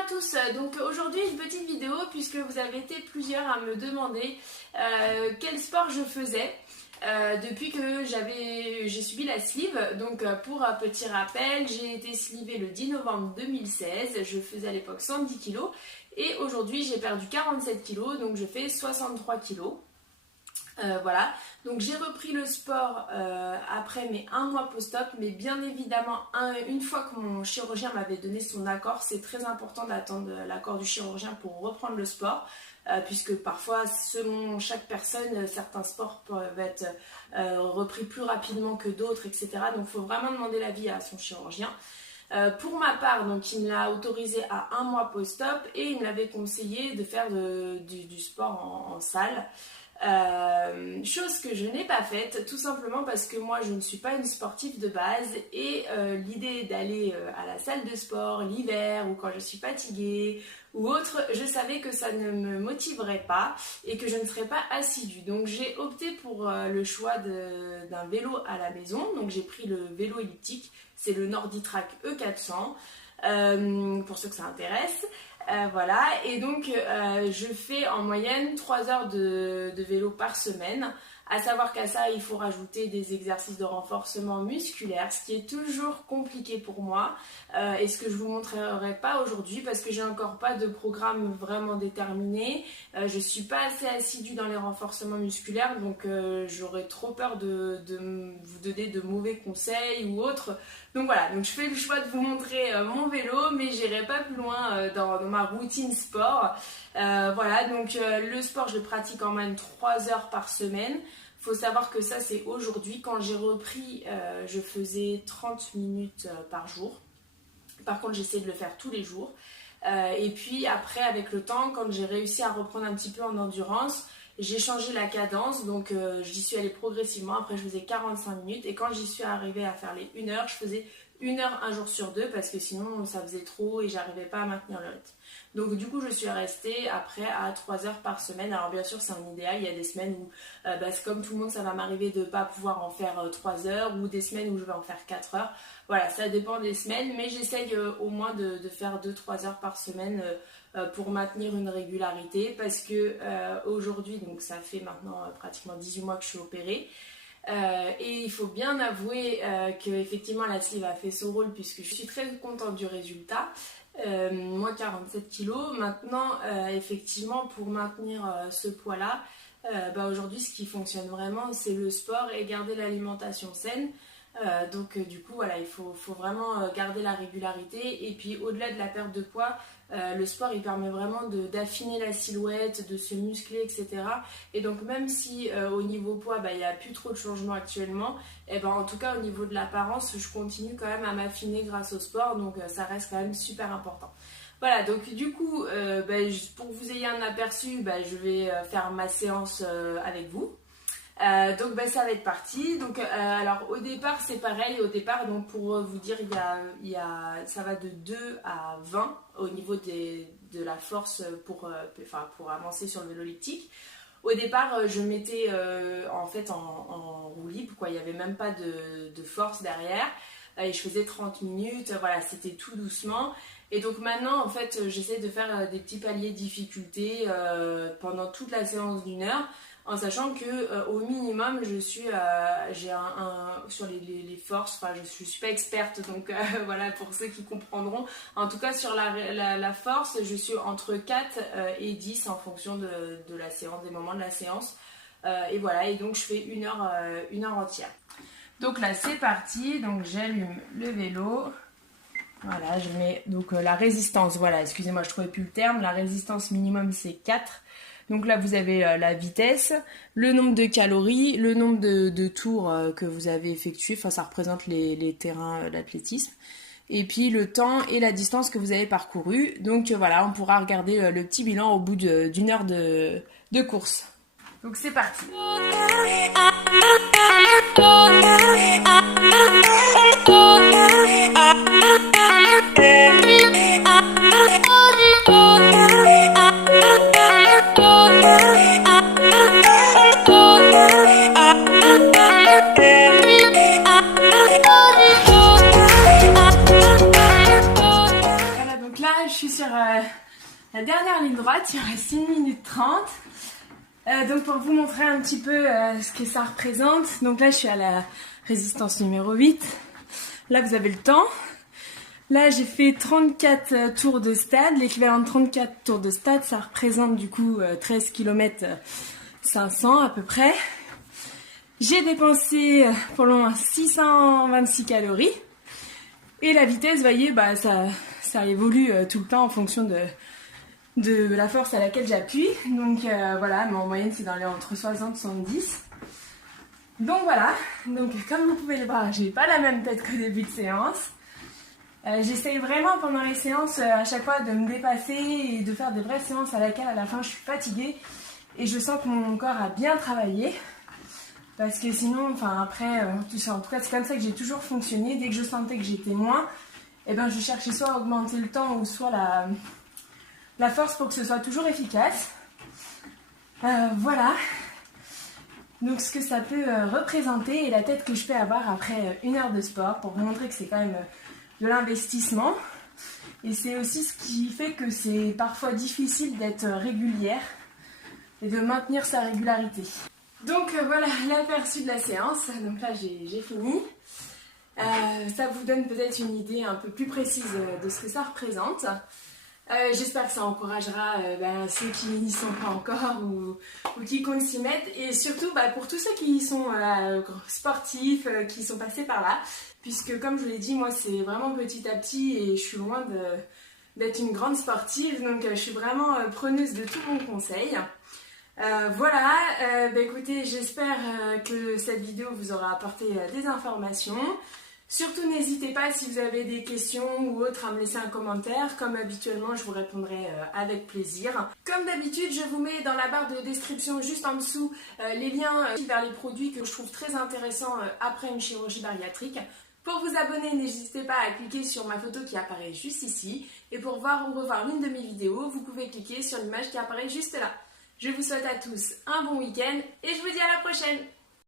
à tous, donc aujourd'hui une petite vidéo puisque vous avez été plusieurs à me demander quel sport je faisais depuis que j'ai subi la sleeve. Donc pour un petit rappel, j'ai été slivée le 10 novembre 2016, je faisais à l'époque 110 kg et aujourd'hui j'ai perdu 47 kg, donc je fais 63 kg. Voilà, donc j'ai repris le sport après mes 1 mois post-op, mais bien évidemment une fois que mon chirurgien m'avait donné son accord. C'est très important d'attendre l'accord du chirurgien pour reprendre le sport, puisque parfois selon chaque personne, certains sports peuvent être repris plus rapidement que d'autres, etc. Donc il faut vraiment demander l'avis à son chirurgien. Pour ma part, donc il me l'a autorisé à 1 mois post-op et il me l'avait conseillé de faire du sport en salle. Chose que je n'ai pas faite, tout simplement parce que moi je ne suis pas une sportive de base et l'idée d'aller à la salle de sport l'hiver ou quand je suis fatiguée ou autre, je savais que ça ne me motiverait pas et que je ne serais pas assidue. Donc j'ai opté pour le choix d'un vélo à la maison. Donc j'ai pris le vélo elliptique, c'est le NordiTrack E400 pour ceux que ça intéresse. Voilà, et donc je fais en moyenne 3 heures de vélo par semaine, à savoir qu'à ça il faut rajouter des exercices de renforcement musculaire, ce qui est toujours compliqué pour moi et ce que je vous montrerai pas aujourd'hui parce que j'ai encore pas de programme vraiment déterminé. Je suis pas assez assidue dans les renforcements musculaires, donc j'aurais trop peur de vous donner de mauvais conseils ou autre. Donc voilà, donc je fais le choix de vous montrer mon vélo, mais j'irai pas plus loin dans ma routine sport. Voilà, donc le sport je le pratique en moyenne 3 heures par semaine. Faut savoir que ça c'est aujourd'hui. Quand j'ai repris, je faisais 30 minutes par jour. Par contre j'essaie de le faire tous les jours. Et puis après avec le temps, quand j'ai réussi à reprendre un petit peu en endurance, j'ai changé la cadence, donc j'y suis allée progressivement. Après je faisais 45 minutes et quand j'y suis arrivée à faire les 1 heure, je faisais 1 heure un jour sur 2 parce que sinon ça faisait trop et j'arrivais pas à maintenir le rythme. Donc du coup je suis restée après à 3 heures par semaine. Alors bien sûr c'est un idéal, il y a des semaines où c'est comme tout le monde, ça va m'arriver de ne pas pouvoir en faire 3 heures ou des semaines où je vais en faire 4 heures. Voilà, ça dépend des semaines, mais j'essaye au moins de faire 2-3 heures par semaine pour maintenir une régularité parce que aujourd'hui, donc ça fait maintenant pratiquement 18 mois que je suis opérée. Et il faut bien avouer que effectivement la sleeve a fait son rôle puisque je suis très contente du résultat. Moi 47 kg. Maintenant effectivement pour maintenir ce poids là, aujourd'hui ce qui fonctionne vraiment c'est le sport et garder l'alimentation saine. Donc du coup voilà, il faut vraiment garder la régularité et puis au-delà de la perte de poids, le sport il permet vraiment d'affiner la silhouette, de se muscler, etc. Et donc même si au niveau poids il n'y a plus trop de changements actuellement, et en tout cas au niveau de l'apparence je continue quand même à m'affiner grâce au sport, donc ça reste quand même super important. Voilà, donc du coup pour que vous ayez un aperçu, je vais faire ma séance avec vous. Donc ça va être parti. Donc alors au départ c'est pareil. Au départ, donc pour vous dire, ça va de 2 à 20 au niveau de la force pour avancer sur le vélo elliptique. Au départ je mettais en fait en roue libre, quoi. Il n'y avait même pas de force derrière et je faisais 30 minutes. Voilà, c'était tout doucement. Et donc maintenant en fait j'essaie de faire des petits paliers de difficulté pendant toute la séance d'1 heure, en sachant que au minimum j'ai sur les forces, je suis pas experte, donc voilà pour ceux qui comprendront. En tout cas sur la force je suis entre 4 et 10 en fonction de la séance, des moments de la séance. Et voilà, et donc je fais 1 heure entière. Donc là c'est parti, donc j'allume le vélo. Voilà, je mets donc la résistance, voilà, excusez-moi, je trouvais plus le terme. La résistance minimum c'est 4. Donc là vous avez la vitesse, le nombre de calories, le nombre de tours que vous avez effectué, ça représente les terrains d'athlétisme. Et puis le temps et la distance que vous avez parcouru. Donc voilà, on pourra regarder le petit bilan au bout d'1 heure de course. Donc c'est parti. Voilà, donc là là, je suis sur la dernière ligne droite, il me reste 1 minute 30. Donc pour vous montrer un petit peu ce que ça représente, donc là je suis à la résistance numéro 8. Là vous avez le temps. Là j'ai fait 34 tours de stade, l'équivalent de 34 tours de stade, ça représente du coup 13 km 500 à peu près. J'ai dépensé pour le moment 626 calories. Et la vitesse, vous voyez, bah, ça évolue tout le temps en fonction de la force à laquelle j'appuie. Donc voilà, mais en moyenne c'est dans les entre 60 et 70. Donc voilà, donc comme vous pouvez le voir, j'ai pas la même tête qu'au début de séance. J'essaye vraiment pendant les séances à chaque fois de me dépasser et de faire des vraies séances à laquelle à la fin je suis fatiguée et je sens que mon corps a bien travaillé parce que sinon, enfin après, en tout cas c'est comme ça que j'ai toujours fonctionné. Dès que je sentais que j'étais moins, eh ben, je cherchais soit à augmenter le temps ou soit la force pour que ce soit toujours efficace. Voilà. Donc ce que ça peut représenter et la tête que je peux avoir après 1 heure de sport pour vous montrer que c'est quand même de l'investissement. Et c'est aussi ce qui fait que c'est parfois difficile d'être régulière et de maintenir sa régularité. Donc voilà l'aperçu de la séance. Donc là j'ai fini. Ça vous donne peut-être une idée un peu plus précise de ce que ça représente. J'espère que ça encouragera ceux qui n'y sont pas encore ou qui comptent s'y mettre. Et surtout pour tous ceux qui sont sportifs, qui sont passés par là. Puisque comme je vous l'ai dit, moi c'est vraiment petit à petit et je suis loin d'être une grande sportive. Donc je suis vraiment preneuse de tous vos conseils. Voilà, écoutez, j'espère que cette vidéo vous aura apporté des informations. Surtout n'hésitez pas si vous avez des questions ou autres à me laisser un commentaire. Comme habituellement, je vous répondrai avec plaisir. Comme d'habitude, je vous mets dans la barre de description juste en dessous les liens vers les produits que je trouve très intéressants après une chirurgie bariatrique. Pour vous abonner, n'hésitez pas à cliquer sur ma photo qui apparaît juste ici. Et pour voir ou revoir l'une de mes vidéos, vous pouvez cliquer sur l'image qui apparaît juste là. Je vous souhaite à tous un bon week-end et je vous dis à la prochaine!